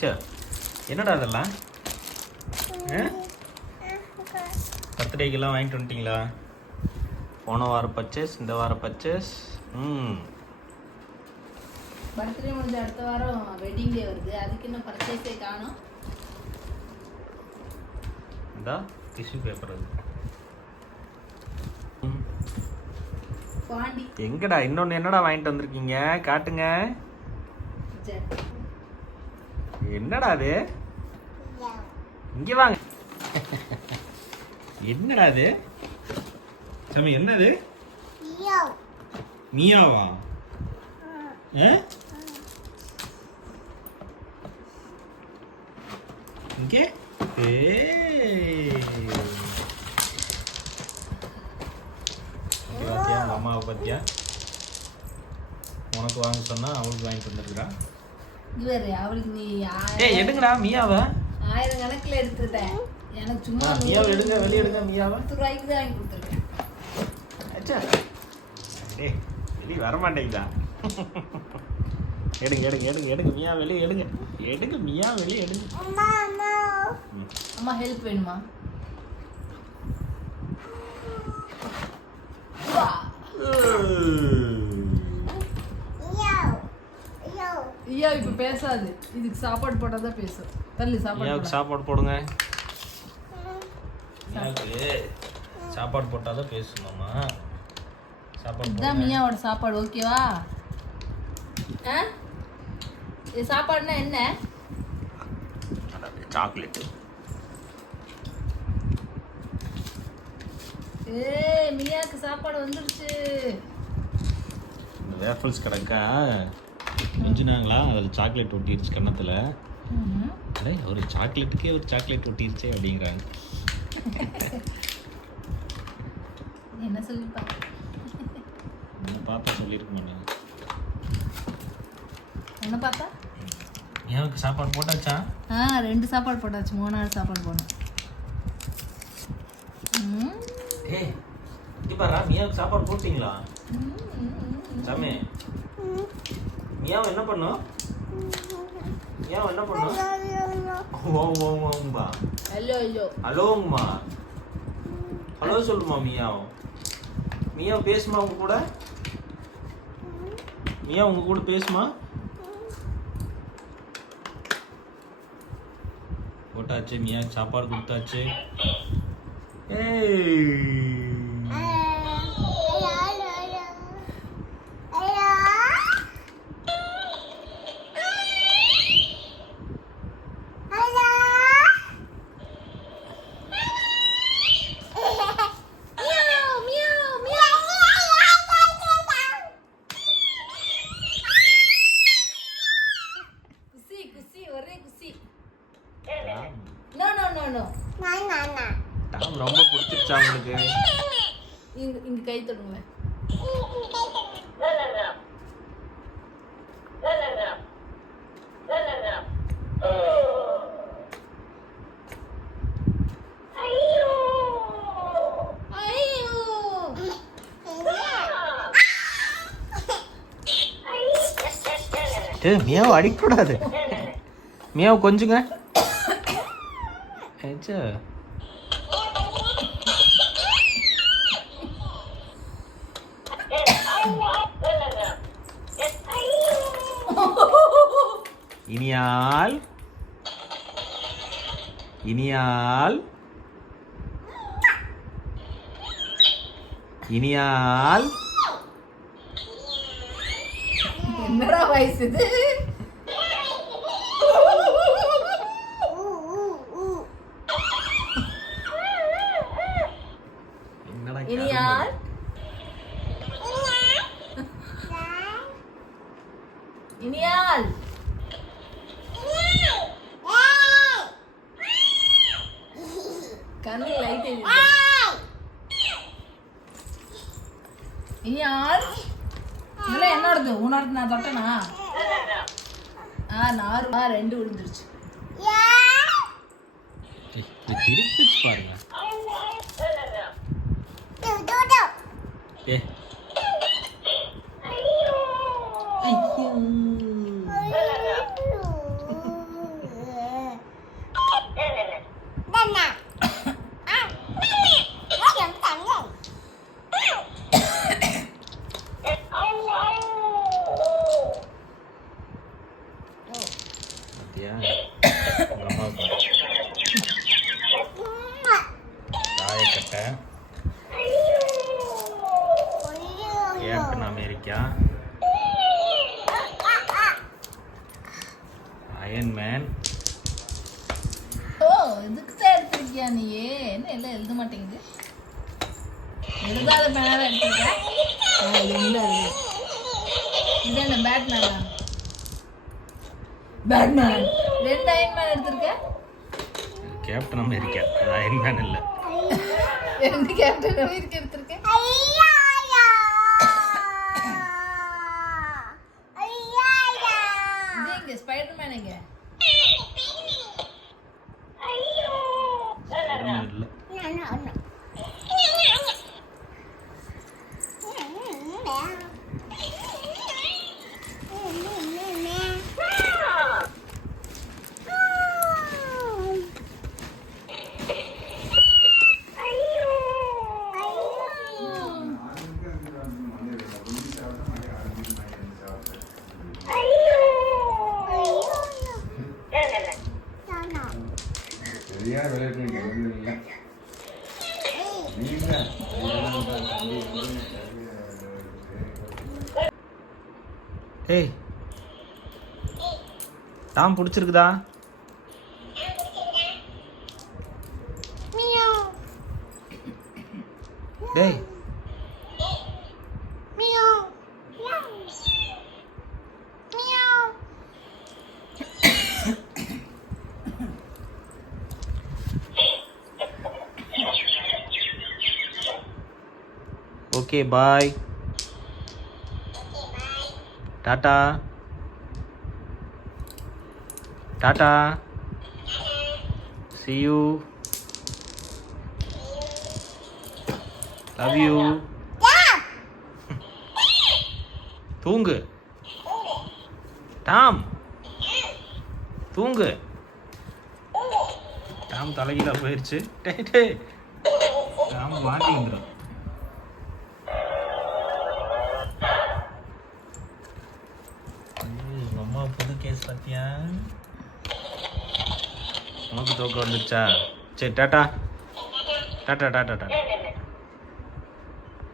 சே என்னடா அதெல்லாம்? பர்த்டேக்கெல்லாம் வாங்கிட்டு வந்துட்டீங்களா? போன வாரம் பர்ச்சேஸ் இந்த வாரம் பர்ச்சேஸ் ம். பர்த்டே முடிஞ்ச அடுத்த வாரம் வெட்டிங் டே வருது. அதுக்கு இன்னும் பர்ச்சேஸே காணும். இந்தா டிஷ்யூ பேப்பர் அது. பாண்டி. எங்கடா இன்னொன்று என்னடா வாங்கிட்டு வந்திருக்கீங்க? காட்டுங்க. என்னடா அது? இங்க வாங்க. என்னடா அது? சாமி என்னது? மியாவா? இங்கே? பாத்தியா? அம்மாவை பாத்தியா? உனக்கு வாங்க சொன்னா அவளுக்கு வாங்கிட்டு வந்திருக்கிறா. இவரு அவளுக்கு நீ ஏய் எடுங்கடா மியாவை. ஆயிரம் கணக்குல எடுத்துட்டேன். எனக்கு சும்மா மியாவை எடுங்க வெளியே எடுங்க மியாவை. பத்து ரூபாய்க்கு தான் வாங்கி கொடுத்துருக்கேன். அச்சா. டேய் வெளியே வர மாட்டேங்குதா? எடுங்க எடுங்க எடுங்க எடுங்க மியா வெளியே எடுங்க. எடுங்க மியா வெளியே எடுங்க. அம்மா ஹெல்ப் வேணுமா. ஐயா இப்ப பேசாது. இதுக்கு சாப்பாடு போட்டா தான் பேசும். தள்ளி சாப்பாடு. சாப்பாடு போடுங்க. சாப்பாடு போட்டால் தான் பேசணுமா சாப்பாடு இதுதான் மியாவோட சாப்பாடு ஓகேவா? ஆ? இது சாப்பாடுனா என்ன? சாக்லேட் ஏய் மியாக்கு சாப்பாடு வந்துருச்சு. வேஃபல்ஸ் கிடக்கா மிஞ்சினாங்களா? அதில் சாக்லேட் ஒட்டிருச்சு கன்னத்தில். அடே ஒரு சாக்லேட்டுக்கே ஒரு சாக்லேட் ஒட்டிருச்சே அப்படிங்கிறாங்க. என்ன சொல்லிருப்பாங்க நான் பார்த்தா சொல்லியிருக்க மாட்டேன் என்ன பார்த்தா? மியாவுக்கு சாப்பாடு போட்டாச்சா? ஆ ரெண்டு சாப்பாடு போட்டாச்சு. மூணாவது சாப்பாடு போடணும் ம். ஏய் இப்பாரா மியாவுக்கு சாப்பாடு போட்டீங்களா? சாமி. மியாவை என்ன பண்ணும்? மியாவை என்ன பண்ணும்? ஓம் ஓம் ஓம்பா ஐயோ ஐயோ ஹலோங்கம்மா. ஹலோ சொல்லுமா மியாவும் மியா பேசுமா உங்க கூட? மியா உங்க கூட பேசுமா? போட்டாச்சு மியா சாப்பாடு கொடுத்தாச்சு. ஏய் குசி குசி ஒரே குசி no no no no Tom ரொம்ப பிடிச்சிருச்சா உங்களுக்கு? இங்க இங்க கை தொடுங்க. மியாவை அடிக்கக்கூடாது மியாவை கொஞ்சுங்க. ஏச்சா இனியால் இனியால் இனியால். என்னடா வயசு இது? என்னடா இனியால். இனியால். கண்ணு லைட் இனியால் இதெல்லாம் என்னோடது உன்னோடது நான் தொட்டனா? ஆ நாறு ஆ ரெண்டு விழுந்துருச்சு. திருப்பிச்சு பாருங்க. ஏ ஐயோ பார்த்தியா உங்க அம்மா பாரு தாயக்கட்டை கேப்டன் அமெரிக்கா அயன்மேன் ஓ இதுக்கு தான் எடுத்திருக்கியா நீ என்ன எல்லாம் எழுத மாட்டேங்குது? எழுதாத பேனாக எடுத்திருக்க? இது. இது என்ன பேட்மேனா பேட்மேன் ரெண்டு அயன்மேன் எடுத்திருக்க? கேப்டன் அமெரிக்கா அது அயன்மேன் இல்லை. ரெண்டு கேப்டன் அமெரிக்கா எடுத்திருக்க. ஏய். தான் பிடிச்சிருக்குதா? டேய். ஓகே பாய் டாடா டாடா சி யூ லவ் யூ தூங்கு. டாம். தூங்கு. டாம் தலைகீழ போயிடுச்சு டே டே டாம் மாட்டி வந்துடும் பார்த்தியா உனக்கு தூக்கம் வந்துருச்சா சரி டாட்டா டாட்டா டாட்டா டாட்டா